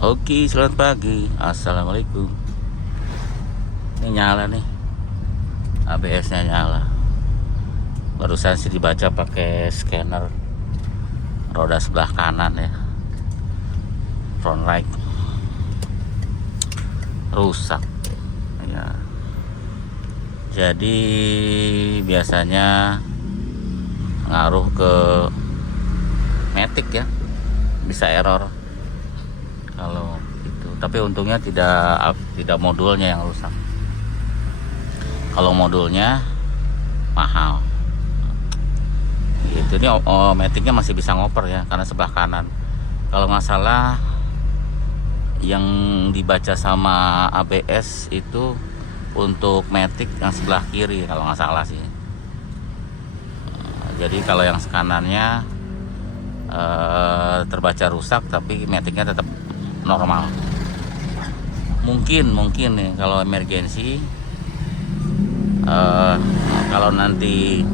Oke, selamat pagi. Assalamualaikum. Ini nyala nih. ABS-nya nyala. Barusan sih dibaca pakai scanner roda sebelah kanan ya. Front right rusak. Ya. Jadi biasanya ngaruh ke matic ya. Bisa error kalau itu, tapi untungnya tidak modulnya yang rusak. Kalau modulnya mahal gitu. Ini maticnya masih bisa ngoper ya karena sebelah kanan. Kalau nggak salah yang dibaca sama ABS itu untuk matic yang sebelah kiri kalau nggak salah sih. Jadi kalau yang kanannya terbaca rusak tapi maticnya tetap normal. Mungkin nih kalau emergensi, kalau nanti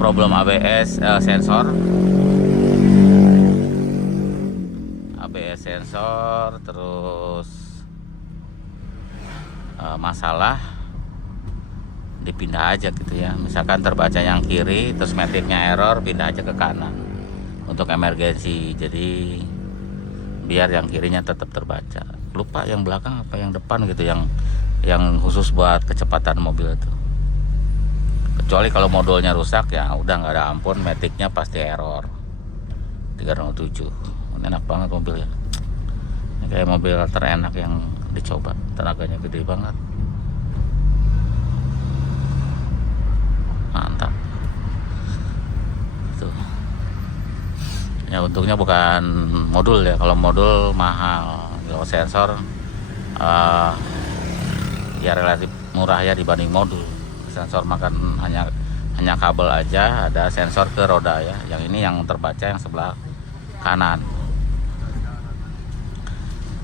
problem ABS sensor terus masalah, dipindah aja gitu ya. Misalkan terbaca yang kiri terus maticnya error, pindah aja ke kanan untuk emergensi. Jadi biar yang kirinya tetap terbaca. Lupa yang belakang apa yang depan gitu, yang khusus buat kecepatan mobil itu. Kecuali kalau modulnya rusak ya udah nggak ada ampun, maticnya pasti error. 307. Ini enak banget mobilnya. Ini kayak mobil terenak yang dicoba. Tenaganya gede banget. Mantap. Tuh. Ya untungnya bukan modul ya. Kalau modul mahal. Kalau sensor ya relatif murah ya dibanding modul. Sensor makan hanya kabel aja, ada sensor ke roda ya. Yang ini yang terbaca yang sebelah kanan.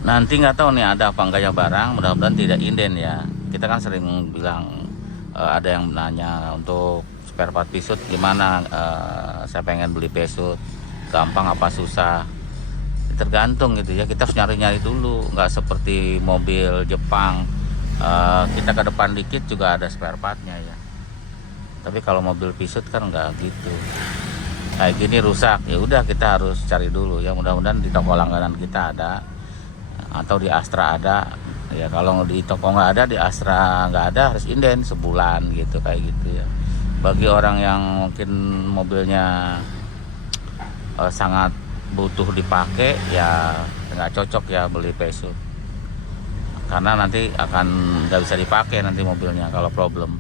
Nanti nggak tahu nih ada apa enggaknya barang. Mudah-mudahan tidak inden ya. Kita kan sering bilang ada yang nanya untuk spare part pisut gimana. Saya pengen beli pisut, gampang apa susah? Tergantung gitu ya. Kita harus nyari-nyari dulu. Nggak seperti mobil Jepang. Kita ke depan dikit juga ada spare partnya ya. Tapi kalau mobil pisut kan nggak gitu. Kayak gini rusak, ya udah kita harus cari dulu ya. Mudah-mudahan di toko langganan kita ada atau di Astra ada. Ya kalau di toko nggak ada, di Astra nggak ada, harus inden sebulan gitu kayak gitu ya. Bagi orang yang mungkin mobilnya sangat butuh dipakai ya nggak cocok ya beli pesut. Karena nanti akan nggak bisa dipakai nanti mobilnya kalau problem.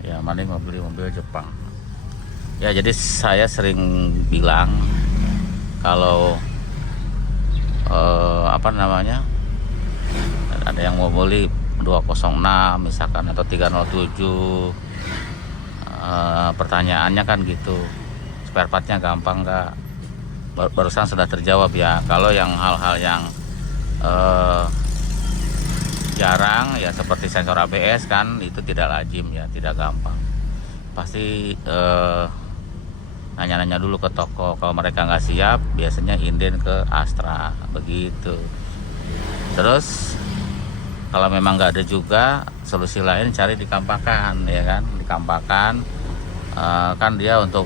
Ya mending mobil Jepang. Ya jadi saya sering bilang kalau ada yang mau beli 206 misalkan atau 307, pertanyaannya kan gitu, spare partnya gampang nggak? Barusan sudah terjawab ya. Kalau yang hal-hal yang jarang ya seperti sensor ABS kan itu tidak lazim ya, tidak gampang. Pasti nanya-nanya dulu ke toko. Kalau mereka nggak siap biasanya inden ke Astra begitu. Terus kalau memang nggak ada juga, solusi lain cari di Kampakan ya kan. Di Kampakan kan dia untuk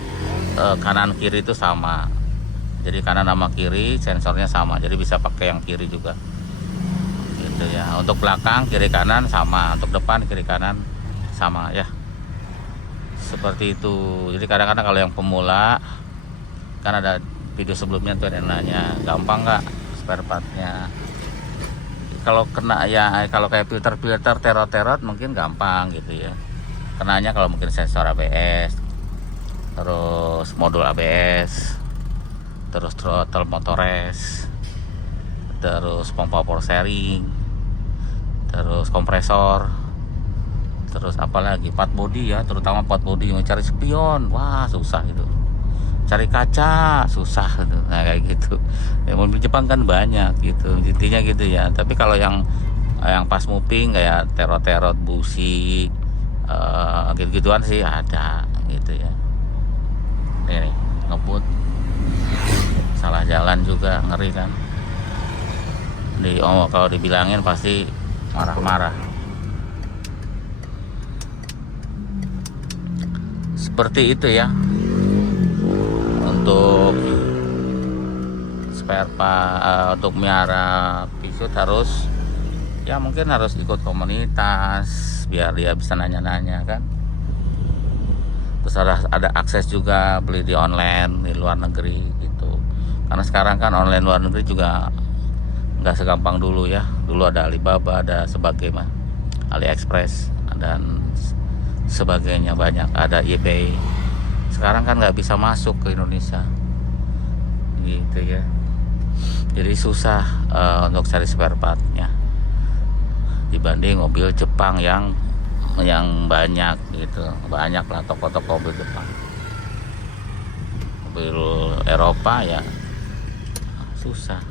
kanan kiri itu sama. Jadi kanan sama kiri sensornya sama, jadi bisa pakai yang kiri juga gitu ya. Untuk belakang kiri kanan sama, untuk depan kiri kanan sama ya, seperti itu. Jadi kadang-kadang kalau yang pemula, kan ada video sebelumnya tuh ada yang nanya gampang nggak spare partnya. Kalau kena ya, kalau kayak filter terot mungkin gampang gitu ya. Kenanya kalau mungkin sensor ABS, terus modul ABS, terus throttle motores, terus pompa power steering, terus kompresor, terus apalagi part body ya, terutama part body. Mencari spion wah susah itu, cari kaca susah gitu. Nah kayak gitu ya, mobil Jepang kan banyak gitu intinya gitu ya. Tapi kalau yang pas moving kayak terot busi gitu-gituan sih ada gitu ya. Ini ngebut salah jalan juga ngeri kan. Kalau dibilangin pasti marah-marah. Seperti itu ya untuk spare part. Untuk miara pisut harus ya mungkin harus ikut komunitas biar dia bisa nanya-nanya kan. Terus ada akses juga beli di online di luar negeri gitu. Karena sekarang kan online luar negeri juga nggak segampang dulu ya. Dulu ada Alibaba, ada sebagainya, AliExpress dan sebagainya banyak, ada eBay. Sekarang kan nggak bisa masuk ke Indonesia gitu ya. Jadi susah untuk cari spare partnya dibanding mobil Jepang yang banyak gitu. Banyak lah toko-toko mobil Jepang. Mobil Eropa ya susah,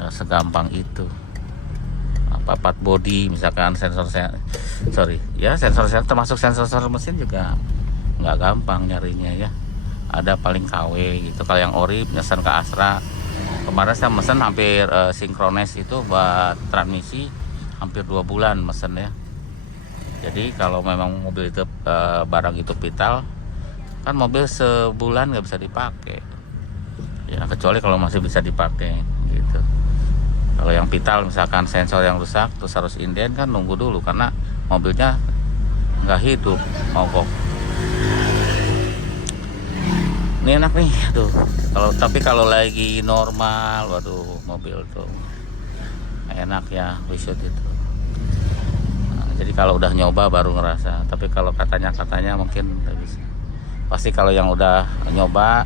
nggak segampang itu. Part body misalkan sensor termasuk sensor mesin juga nggak gampang nyarinya ya. Ada paling KW gitu. Kalau yang ori pesan ke Astra, kemarin saya mesen hampir sinkronis itu buat transmisi hampir 2 bulan mesen ya. Jadi kalau memang mobil itu barang itu vital kan, mobil sebulan nggak bisa dipakai ya, kecuali kalau masih bisa dipakai gitu. Kalau yang vital misalkan sensor yang rusak terus harus inden kan, nunggu dulu karena mobilnya nggak hidup, mogok. Ini enak nih tuh. Tapi kalau lagi normal, waduh mobil tuh enak ya Wish itu. Jadi kalau udah nyoba baru ngerasa. Tapi kalau katanya mungkin nggak bisa. Pasti kalau yang udah nyoba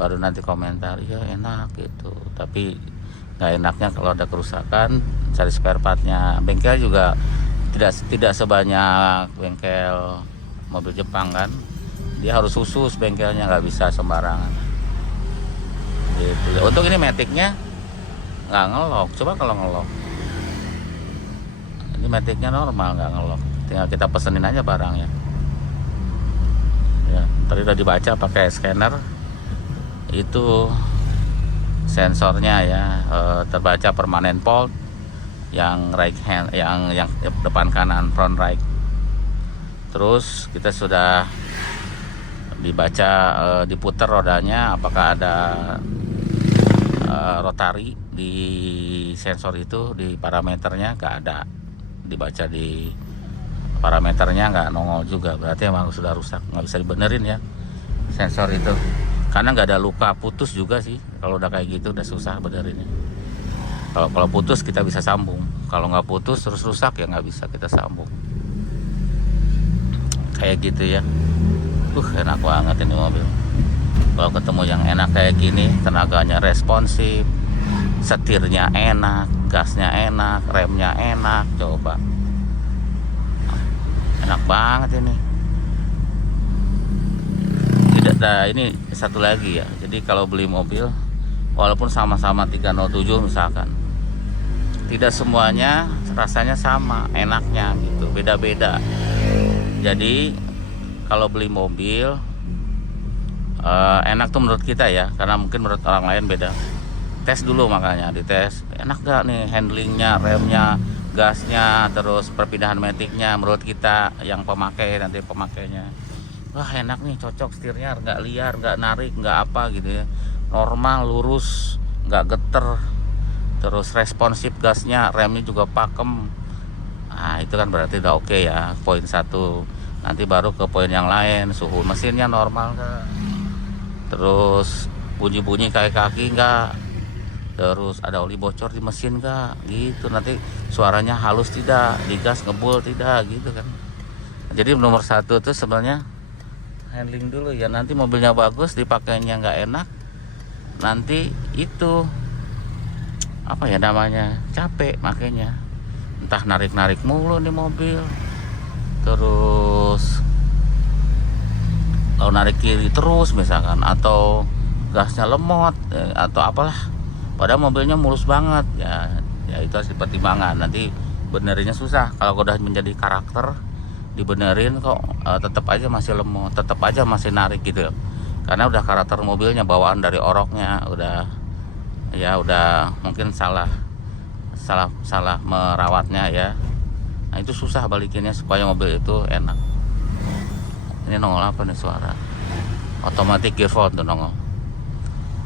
baru nanti komentar, iya enak gitu. Tapi nggak enaknya kalau ada kerusakan, cari spare partnya. Bengkel juga tidak sebanyak bengkel mobil Jepang kan. Dia harus khusus bengkelnya, nggak bisa sembarangan. Gitu. Untuk ini Matic-nya nggak ngelok. Coba kalau ngelok. Ini Matic-nya normal, nggak ngelok. Tinggal kita pesenin aja barangnya. Ya, tadi udah dibaca pakai scanner. Itu sensornya ya, terbaca permanen fault yang right hand, yang depan kanan front right. Terus kita sudah dibaca, diputar rodanya apakah ada rotari di sensor itu, di parameternya nggak ada. Dibaca di parameternya nggak nongol juga, berarti emang sudah rusak, nggak bisa dibenerin ya sensor itu. Karena nggak ada luka putus juga sih. Kalau udah kayak gitu udah susah benerinnya. Kalau putus kita bisa sambung. Kalau nggak putus terus rusak ya nggak bisa kita sambung. Kayak gitu ya. Enak banget ini mobil. Kalau ketemu yang enak kayak gini, tenaganya responsif, setirnya enak, gasnya enak, remnya enak, coba. Enak banget ini. Ini satu lagi ya. Jadi kalau beli mobil walaupun sama-sama 307 misalkan, tidak semuanya rasanya sama enaknya gitu, beda-beda. Jadi kalau beli mobil enak tuh menurut kita ya, karena mungkin menurut orang lain beda. Tes dulu, makanya dites enak gak nih handlingnya, remnya, gasnya, terus perpindahan maticnya. Menurut kita yang pemakai, nanti pemakainya, wah enak nih, cocok, setirnya nggak liar, nggak narik, nggak apa gitu ya, normal, lurus, nggak geter, terus responsif gasnya, remnya juga pakem. Nah itu kan berarti udah oke ya, poin 1. Nanti baru ke poin yang lain, suhu mesinnya normal nggak, terus bunyi-bunyi kaki nggak, terus ada oli bocor di mesin nggak gitu, nanti suaranya halus tidak, digas ngebul tidak gitu kan. Jadi nomor 1 tuh sebenarnya handling dulu ya. Nanti mobilnya bagus, dipakainya nggak enak, nanti itu apa ya namanya, capek makanya, entah narik-narik mulu nih mobil, terus kalau narik kiri terus misalkan, atau gasnya lemot atau apalah, padahal mobilnya mulus banget ya itu harus dipertimbangkan. Nanti benerinnya susah. Kalau udah menjadi karakter, dibenerin kok tetap aja masih lemot, tetap aja masih narik gitu, karena udah karakter mobilnya, bawaan dari oroknya udah ya udah mungkin salah merawatnya ya. Nah itu susah balikinnya supaya mobil itu enak. Ini nongol apa nih suara? Automatic gear fault tuh nongol.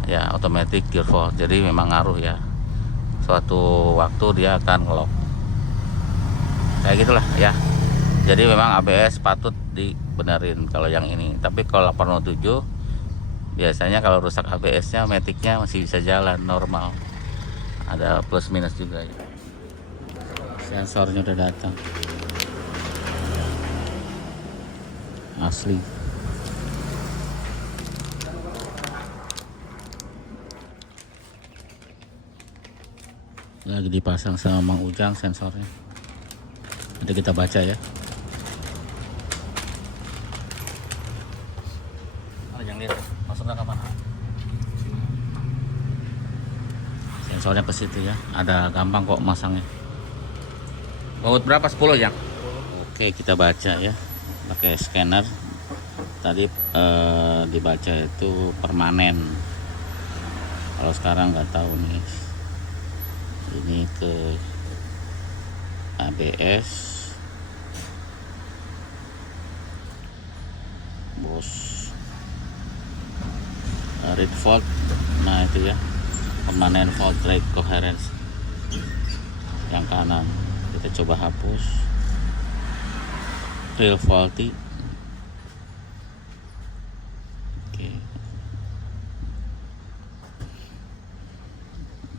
Ya automatic gear fault, jadi memang ngaruh ya. Suatu waktu dia akan ngelok. Kayak gitulah ya. Jadi memang ABS patut dibenerin kalau yang ini. Tapi kalau 807 biasanya kalau rusak ABS-nya, Matic-nya masih bisa jalan normal. Ada plus minus juga ya. Sensornya udah datang. Asli. Lagi dipasang sama Mang Ujang sensornya. Nanti kita baca ya. Yang lihat masuknya ke mana? Sensornya ke situ ya. Ada gampang kok masangnya. Baut berapa? 10 ya? Oke, kita baca ya. Pakai scanner. Tadi dibaca itu permanen. Kalau sekarang nggak tahu nih. Ini ke ABS. Bos. Read fault. Nah itu ya. Permanen fault rate coherence. Yang kanan. Kita coba hapus. Real faulty. Oke.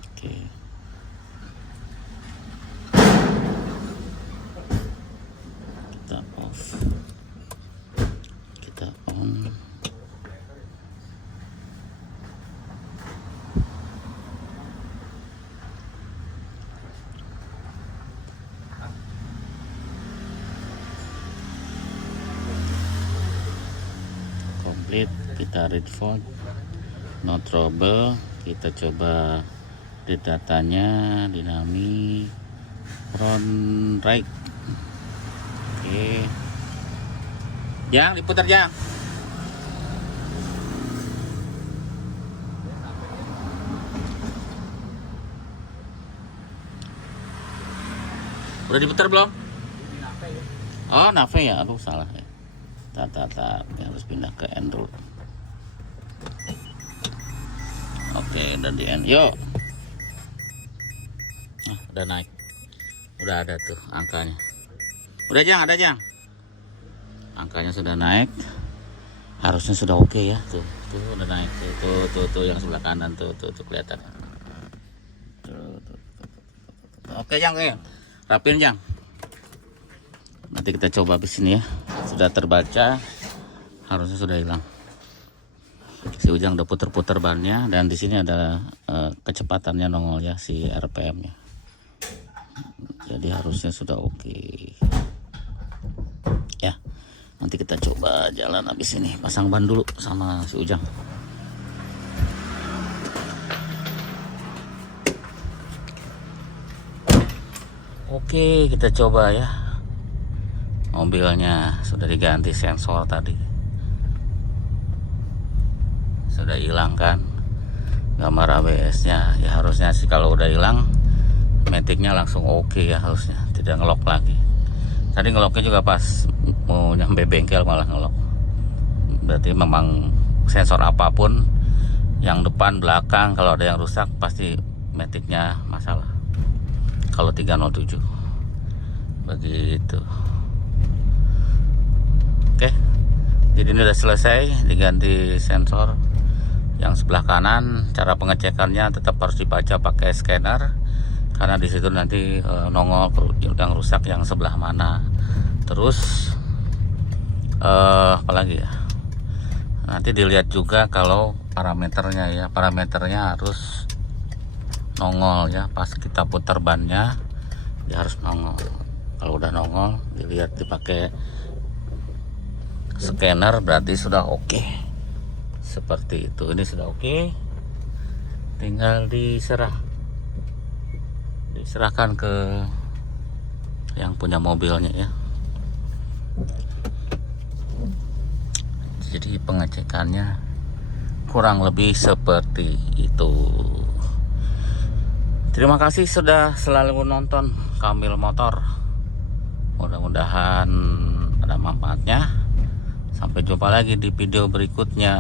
Oke. Kita off. Kita on. Complete, kita read fault, no trouble. Kita coba read datanya, dinamik, front right. Oke, Jang diputar Jang. Udah diputar belum? Oh, Nave ya, aduh salah ya. Tar, harus pindah ke Android. Oke, udah di end. Yuk. Nah, udah naik. Udah ada tuh angkanya. Udah Jang, ada Jang. Angkanya sudah naik. Harusnya sudah oke ya. Tuh udah naik. Tuh yang sebelah kanan tuh kelihatan. Tuh. Oke Jang, rapin Jang. Nanti kita coba habis ini ya. Sudah terbaca, harusnya sudah hilang. Si Ujang udah puter-puter bannya, dan di sini ada kecepatannya nongol ya, si RPM-nya. Jadi harusnya sudah oke. Ya, nanti kita coba jalan habis ini. Pasang ban dulu sama si Ujang. Oke, kita coba ya. Mobilnya sudah diganti sensor tadi. Sudah hilang kan gambar ABS-nya. Ya harusnya sih kalau udah hilang Matic-nya langsung oke ya, harusnya tidak ngelok lagi. Tadi ngeloknya juga pas mau nyampe bengkel malah ngelok. Berarti memang sensor apapun, yang depan belakang kalau ada yang rusak pasti Matic-nya masalah. Kalau 307 begitu. Oke, jadi ini udah selesai, diganti sensor yang sebelah kanan. Cara pengecekannya tetap harus dibaca pakai scanner, karena di situ nanti nongol yang rusak yang sebelah mana. Terus apalagi ya, nanti dilihat juga kalau parameternya ya, parameternya harus nongol ya. Pas kita putar bannya dia harus nongol. Kalau udah nongol dilihat dipakai scanner berarti sudah oke. Seperti itu. Ini sudah oke. Tinggal diserahkan ke yang punya mobilnya ya. Jadi pengecekannya kurang lebih seperti itu. Terima kasih sudah selalu menonton Kamil Motor. Mudah-mudahan ada manfaatnya. Sampai jumpa lagi di video berikutnya.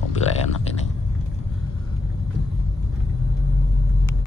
Mobilnya enak ini.